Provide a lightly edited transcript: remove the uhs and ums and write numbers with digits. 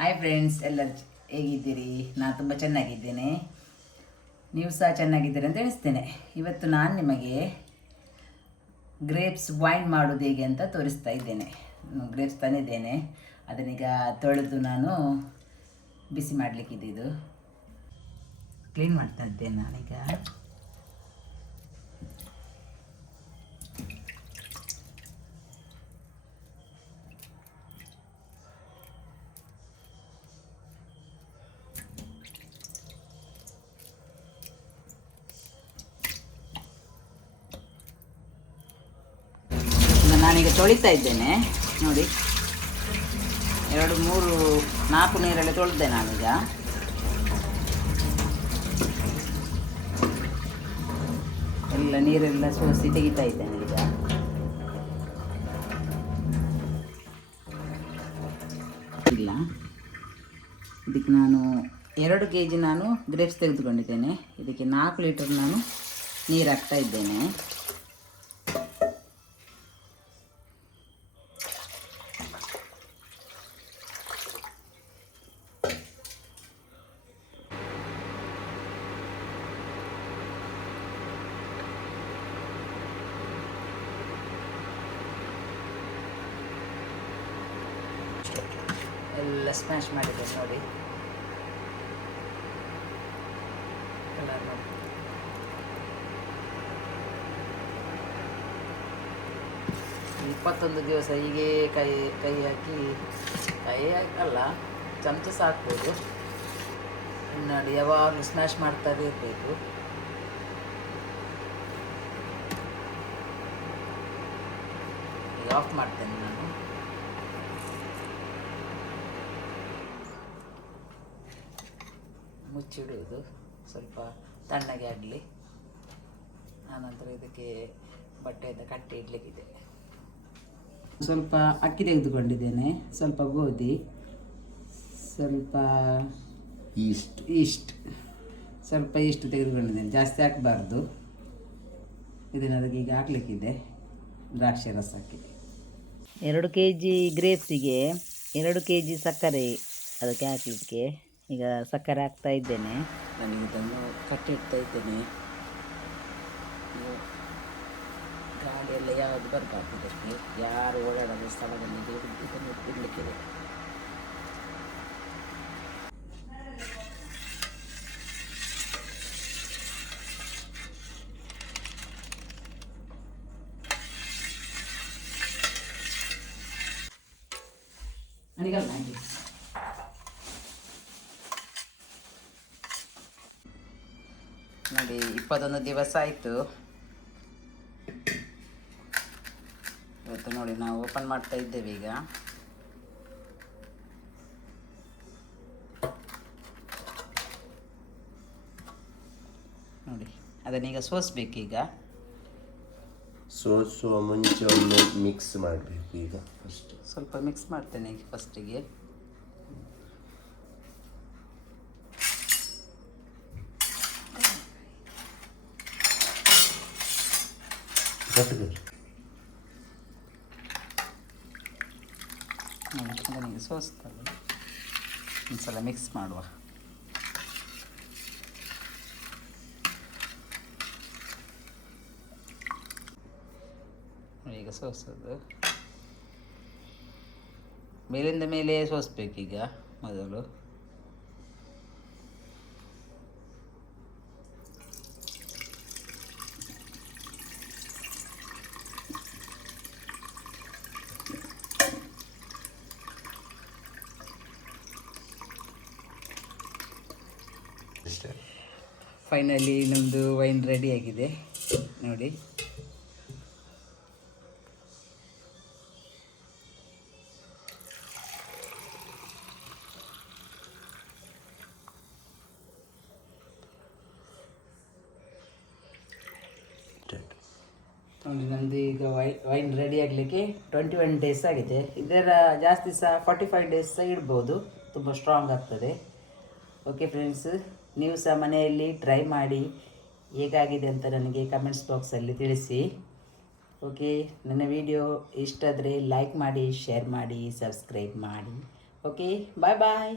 Hi friends, ಎಲ್ಲರೂ ಹೇಗಿದ್ದೀರಿ? ನಾನು ತುಂಬ ಚೆನ್ನಾಗಿದ್ದೇನೆ. ನೀವು ಸಹ ಚೆನ್ನಾಗಿದ್ದೀರಿ ಅಂತ ಎಣಿಸ್ತೇನೆ. ಇವತ್ತು ನಾನು ನಿಮಗೆ ಗ್ರೇಪ್ಸ್ ವೈನ್ ಮಾಡೋದು ಹೇಗೆ ಅಂತ ತೋರಿಸ್ತಾ ಇದ್ದೇನೆ. ಗ್ರೇಪ್ಸ್ ತಂದಿದ್ದೇನೆ, ಅದನ್ನೀಗ ತೊಳೆದು ನಾನು ಬಿಸಿ ಮಾಡಲಿಕ್ಕಿದೆ. ಇದು ಕ್ಲೀನ್ ಮಾಡ್ತಾ ಇದ್ದೇನೆ ನಾನೀಗ. ನಾನೀಗ ತೊಳಿತಾ ಇದ್ದೇನೆ ನೋಡಿ. 2, 3, 4 ನೀರಲ್ಲಿ ತೊಳೆದೆ ನಾನೀಗ. ಎಲ್ಲ ನೀರೆಲ್ಲ ಸೋಸಿ ತೆಗಿತಾ ಇದ್ದೇನೆ ಈಗ. ಇಲ್ಲ, ಇದಕ್ಕೆ ನಾನು 2 kg ನಾನು ಗ್ರೇಪ್ಸ್ ತೆಗೆದುಕೊಂಡಿದ್ದೇನೆ. ಇದಕ್ಕೆ 4 ಲೀಟರ್ ನಾನು ನೀರು ಹಾಕ್ತಾ ಇದ್ದೇನೆ. ಎಲ್ಲ ಸ್ಮ್ಯಾಶ್ ಮಾಡಿದೆ ನೋಡಿ. ಕಲರ್ ನೋಡಿ. ಇಪ್ಪತ್ತೊಂದು ದಿವಸ ಹೀಗೆ ಕೈ ಹಾಕಿ, ಕೈ ಅಲ್ಲ ಚಮಚ ಸಾಕ್ಬೋದು ನೋಡಿ. ಯಾವಾಗಲೂ ಸ್ಮ್ಯಾಶ್ ಮಾಡ್ತಾನೆ ಇರಬೇಕು. ಈಗ ಆಫ್ ಮಾಡ್ತೇನೆ ನಾನು. ಮುಚ್ಚಿಡುವುದು, ಸ್ವಲ್ಪ ತಣ್ಣಗೆ ಆಗಲಿ. ಆನಂತರ ಇದಕ್ಕೆ ಬಟ್ಟೆಯಿಂದ ಕಟ್ಟಿ ಇಡಲಿಕ್ಕಿದೆ. ಸ್ವಲ್ಪ ಅಕ್ಕಿ ತೆಗೆದುಕೊಂಡಿದ್ದೇನೆ, ಸ್ವಲ್ಪ ಗೋಧಿ, ಸ್ವಲ್ಪ ಈಸ್ಟ್ ಸ್ವಲ್ಪ ಈಸ್ಟ್ ತೆಗೆದುಕೊಂಡಿದ್ದೇನೆ. ಜಾಸ್ತಿ ಹಾಕಬಾರ್ದು. ಇದನ್ನು ಅದಕ್ಕೆ ಈಗ ಹಾಕಲಿಕ್ಕಿದೆ ದ್ರಾಕ್ಷಿ ರಸಕ್ಕೆ. 2 kg ಗ್ರೇಪ್ಸಿಗೆ 2 kg ಸಕ್ಕರೆ ಅದಕ್ಕೆ ಹಾಕಲಿಕ್ಕೆ. ಈಗ ಸಕ್ಕರೆ ಹಾಕ್ತಾ ಇದ್ದೇನೆ. ನಾನು ಇದನ್ನು ಕಟ್ಟಿಡ್ತಾ ಇದ್ದೇನೆ. ಗಾಳಿಯೆಲ್ಲ ಯಾವುದು ಬರಬಾರ್ದು. ಇದಕ್ಕೆ ಯಾರು ಓಡಾಡೋದು ಸ್ಥಳದಲ್ಲಿ ಇದನ್ನು ಇಡಲಿಕ್ಕಿದೆ. ನೋಡಿ, 21 ದಿವಸ ಆಯಿತು ಇವತ್ತು. ನೋಡಿ, ನಾವು ಓಪನ್ ಮಾಡ್ತಾ ಇದ್ದೇವೆ ಈಗ. ನೋಡಿ, ಅದನ್ನೀಗ ಸೋಸಬೇಕೀಗ. ಸೋಸುವ ಮುಂಚೆ ಒಂದು ಮಿಕ್ಸ್ ಮಾಡಬೇಕು. ಈಗ ಫಸ್ಟ್ ಸ್ವಲ್ಪ ಮಿಕ್ಸ್ ಮಾಡ್ತೇನೆ ಈಗ ಫಸ್ಟಿಗೆ. ಅದನ್ನೀಗ ಸೋಸ್ತದೆ. ಒಂದ್ಸಲ ಮಿಕ್ಸ್ ಮಾಡುವ. ಈಗ ಸೋಸೋದು ಮೇಲಿಂದ ಮೇಲೆ ಸೋಸಬೇಕೀಗ ಮೊದಲು. ಫೈನಲಿ ನಮ್ಮದು ವೈನ್ ರೆಡಿಯಾಗಿದೆ ನೋಡಿ. ನೋಡಿ, ನಮ್ಮದು ಈಗ ವೈನ್ ರೆಡಿ ಆಗಲಿಕ್ಕೆ 21 days ಆಗಿದೆ. ಇದರ ಜಾಸ್ತಿ ಸಹ 45 days ಸಹ ಇಡ್ಬೋದು, ತುಂಬ ಸ್ಟ್ರಾಂಗ್ ಆಗ್ತದೆ. ಓಕೆ ಫ್ರೆಂಡ್ಸ್, ನೀವು ಸಹ ಮನೆಯಲ್ಲಿ ಟ್ರೈ ಮಾಡಿ ಹೇಗಾಗಿದೆ ಅಂತ ನನಗೆ ಕಮೆಂಟ್ಸ್ ಬಾಕ್ಸಲ್ಲಿ ತಿಳಿಸಿ. ಓಕೆ, ನನ್ನ ವಿಡಿಯೋ ಇಷ್ಟ ಆದರೆ ಲೈಕ್ ಮಾಡಿ, ಶೇರ್ ಮಾಡಿ, ಸಬ್ಸ್ಕ್ರೈಬ್ ಮಾಡಿ. ಓಕೆ ಬಾಯ್ ಬಾಯ್.